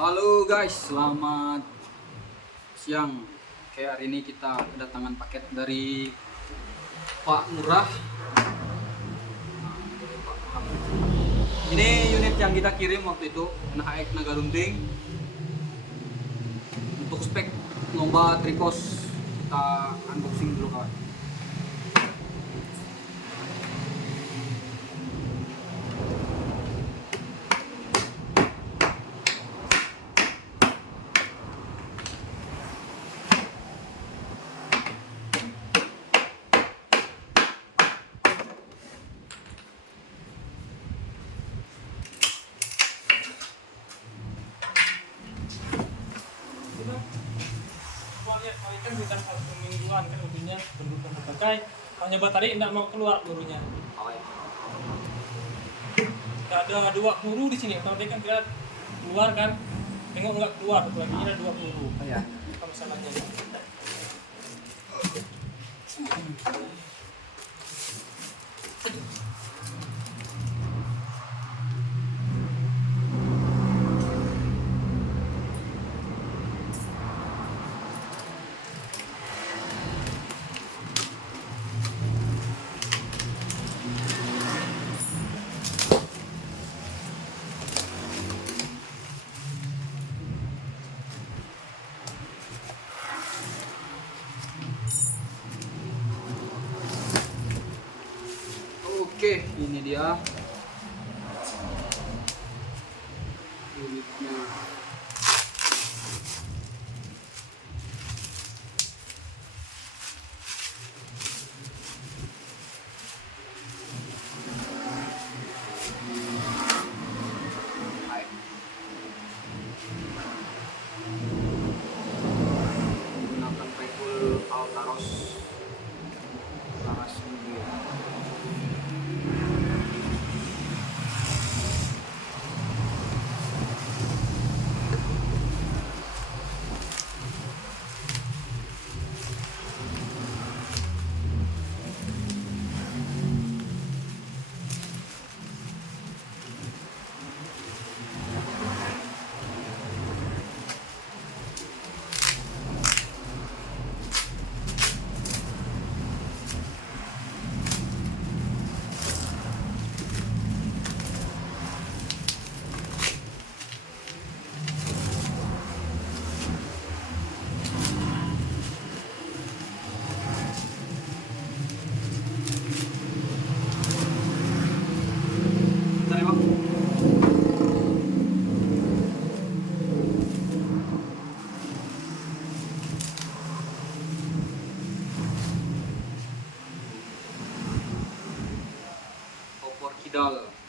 Halo guys, selamat siang. Oke, hari ini kita kedatangan paket dari Pak Murah. Ini unit yang kita kirim waktu itu, NHX Nagarunding. Untuk spek lomba trikos kita unboxing dulu kawan. Kan bukan satu mingguan kan ubinya bentuk pakai hanya batari tidak mau keluar burunya. Ada dua peluru di sini. Tadi kan kita keluar kan, tengok nggak keluar satu lagi ada dua peluru. Ya. Apa masalahnya? Oke, ini dia unitnya. Hai. Menggunakan Pekul Altaros Laras Mobil. Opor Kidal.